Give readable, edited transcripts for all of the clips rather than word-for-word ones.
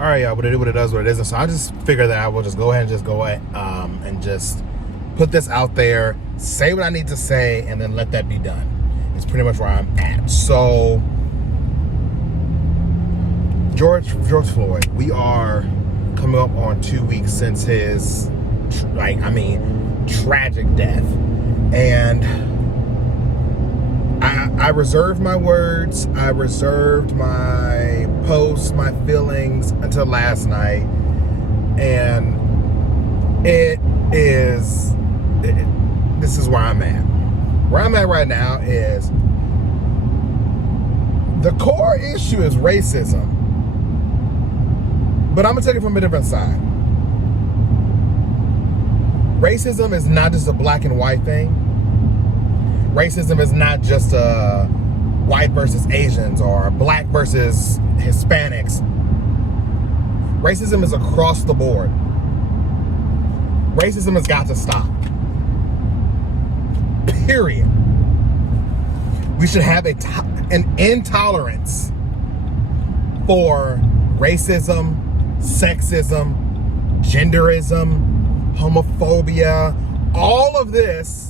All right, y'all, what it does, what it isn't. So I just figured that I will just go ahead and just go and just put this out there, say what I need to say, and then let that be done. It's pretty much where I'm at. So, George Floyd, we are coming up on 2 weeks since his, tragic death. And I reserved my words, I reserved my posts, my feelings until last night. And this is where I'm at. Where I'm at right now is the core issue is racism. But I'm going to take it from a different side. Racism is not just a black and white thing. Racism is not just a white versus Asians or black versus Hispanics. Racism is across the board. Racism has got to stop. Period. We should have an intolerance for racism, sexism, genderism, homophobia. All of this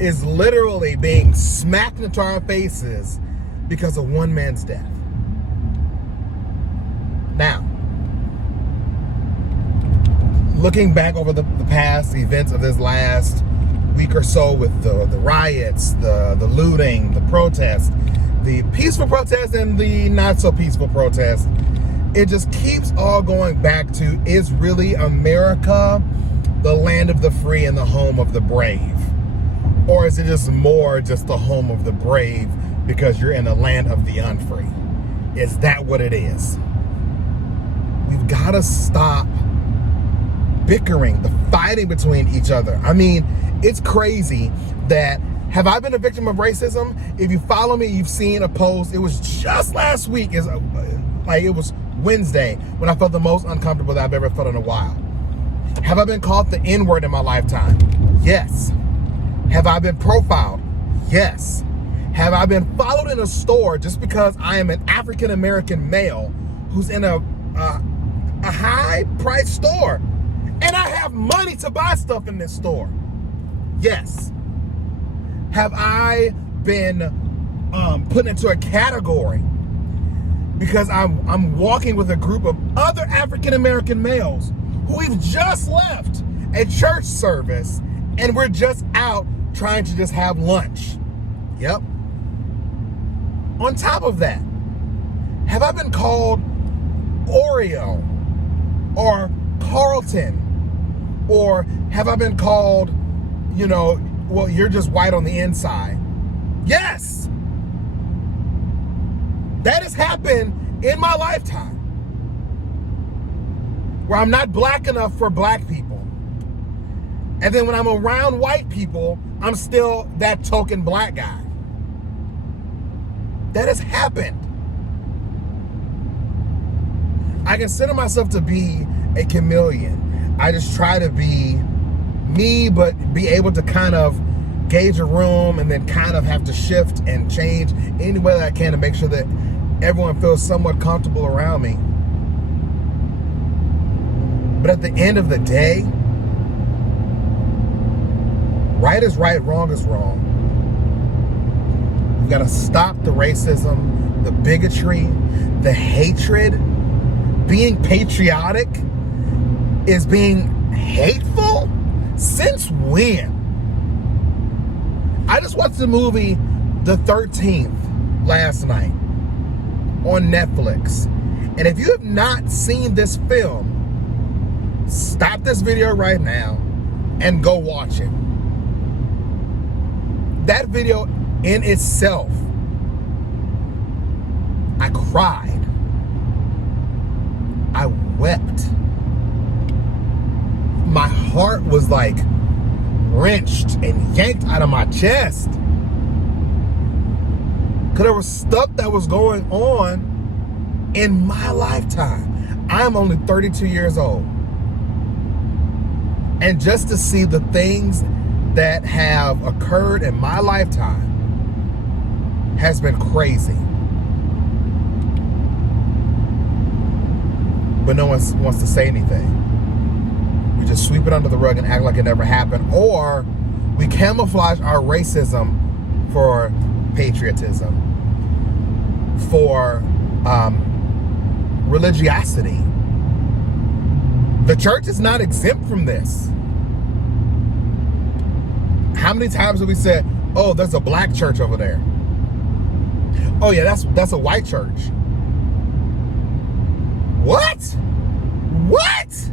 is literally being smacked into our faces because of one man's death. Now, looking back over the past events of this last week or so with the riots, the looting, the protests, the peaceful protests and the not so peaceful protests, it just keeps all going back to, is really America the land of the free and the home of the brave? Or is it just more just the home of the brave because you're in the land of the unfree? Is that what it is? We've got to stop bickering, the fighting between each other. I mean, it's crazy that, have I been a victim of racism? If you follow me, you've seen a post. It was just last week. It was Wednesday when I felt the most uncomfortable that I've ever felt in a while. Have I been called the N-word in my lifetime? Yes. Have I been profiled? Yes. Have I been followed in a store just because I am an African-American male who's in a high-priced store and I have money to buy stuff in this store? Yes. Have I been put into a category because I'm walking with a group of other African-American males who we've just left a church service and we're just out trying to just have lunch? Yep. On top of that, have I been called Oreo or Carlton? Or have I been called, well, you're just white on the inside? Yes. That has happened in my lifetime, where I'm not black enough for black people. And then when I'm around white people, I'm still that token black guy. That has happened. I consider myself to be a chameleon. I just try to be me, but be able to kind of gauge a room and then kind of have to shift and change any way that I can to make sure that everyone feels somewhat comfortable around me. But at the end of the day, right is right, wrong is wrong. We've got to stop the racism, the bigotry, the hatred. Being patriotic is being hateful? Since when? I just watched the movie The 13th last night on Netflix. And if you have not seen this film, stop this video right now and go watch it. That video in itself, I cried. I wept. My heart was like wrenched and yanked out of my chest. Because there was stuff that was going on in my lifetime. I'm only 32 years old. And just to see the things that have occurred in my lifetime has been crazy. but no one wants to say anything. We just sweep it under the rug and act like it never happened, or we camouflage our racism for patriotism, for religiosity. The church is not exempt from this. How many times have we said, oh, there's a black church over there? Oh yeah, that's a white church. What? What?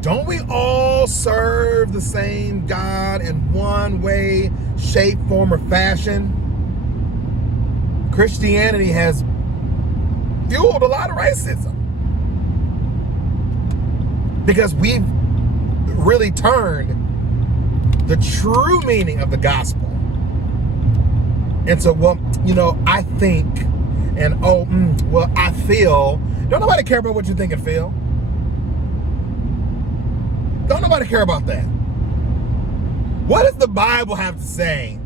Don't we all serve the same God in one way, shape, form, or fashion? Christianity has fueled a lot of racism because we've really turned the true meaning of the gospel into, well, I think, and well, I feel. Don't nobody care about what you think and feel. Don't nobody care about that. What does the Bible have to say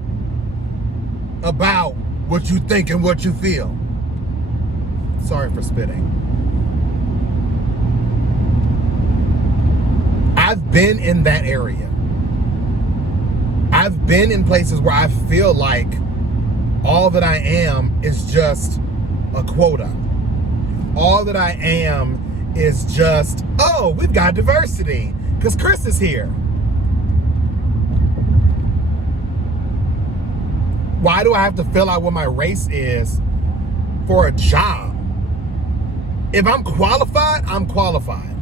about what you think and what you feel? Sorry for spitting. I've been in that area. I've been in places where I feel like all that I am is just a quota. All that I am is just, oh, we've got diversity because Chris is here. Why do I have to fill out what my race is for a job? If I'm qualified, I'm qualified.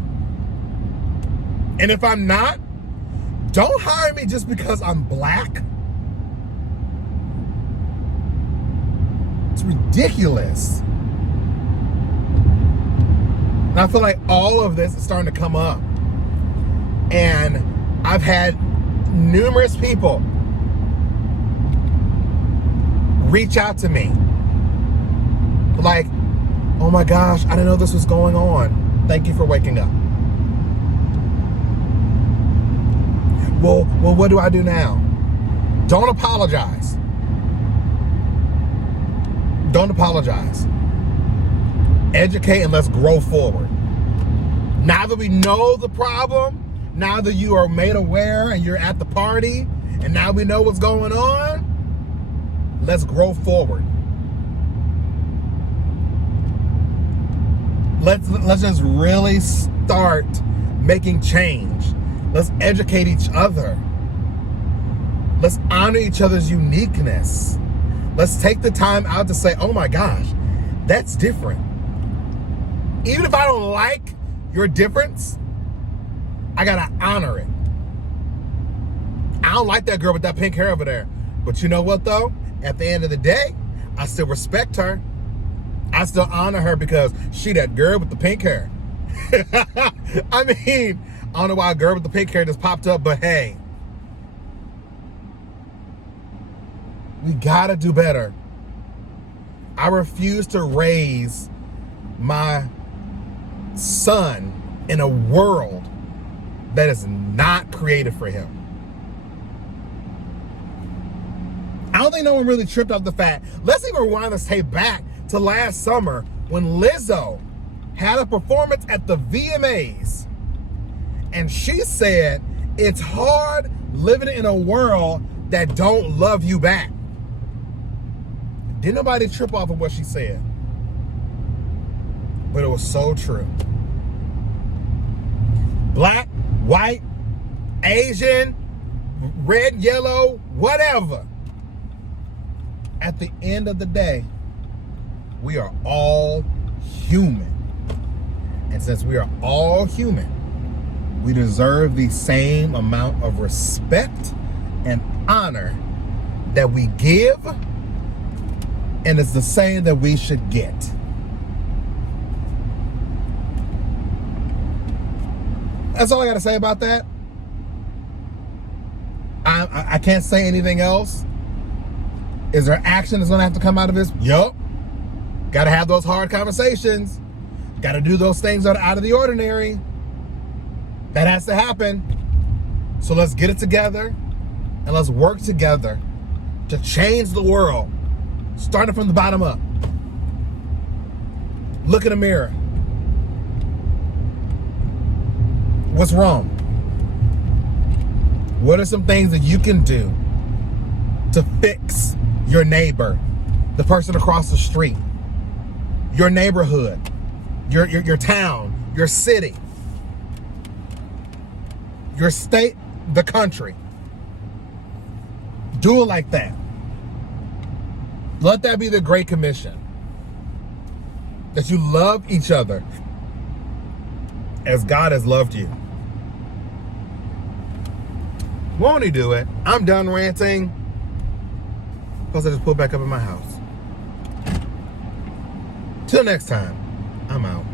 And if I'm not, don't hire me just because I'm black. It's ridiculous. And I feel like all of this is starting to come up. And I've had numerous people reach out to me like, oh my gosh, I didn't know this was going on. Thank you for waking up. Well, what do I do now? Don't apologize. Don't apologize. Educate and let's grow forward. Now that we know the problem, now that you are made aware and you're at the party, and now we know what's going on, let's grow forward. Let's just really start making change. Let's educate each other. Let's honor each other's uniqueness. Let's take the time out to say, oh my gosh, that's different. Even if I don't like your difference, I gotta honor it. I don't like that girl with that pink hair over there. But you know what though? At the end of the day, I still respect her. I still honor her because she that girl with the pink hair. I mean, I don't know why a girl with the pink hair just popped up, but hey, we gotta do better. I refuse to raise my son in a world that is not created for him. I don't think no one really tripped off the fact. Let's even rewind this tape back to last summer when Lizzo had a performance at the VMAs. And she said, it's hard living in a world that don't love you back. Didn't nobody trip off of what she said. But it was so true. Black, white, Asian, red, yellow, whatever. At the end of the day, we are all human. And since we are all human, we deserve the same amount of respect and honor that we give, and it's the same that we should get. That's all I got to say about that. I can't say anything else. Is there action that's going to have to come out of this? Yup. Got to have those hard conversations. Got to do those things that are out of the ordinary. That has to happen. So let's get it together and let's work together to change the world, starting from the bottom up. Look in the mirror. What's wrong? What are some things that you can do to fix your neighbor, the person across the street, your neighborhood, your town, your city, your state, the country? Do it like that. Let that be the Great Commission. That you love each other as God has loved you. Won't he do it? I'm done ranting. Plus I just pulled back up in my house. Till next time, I'm out.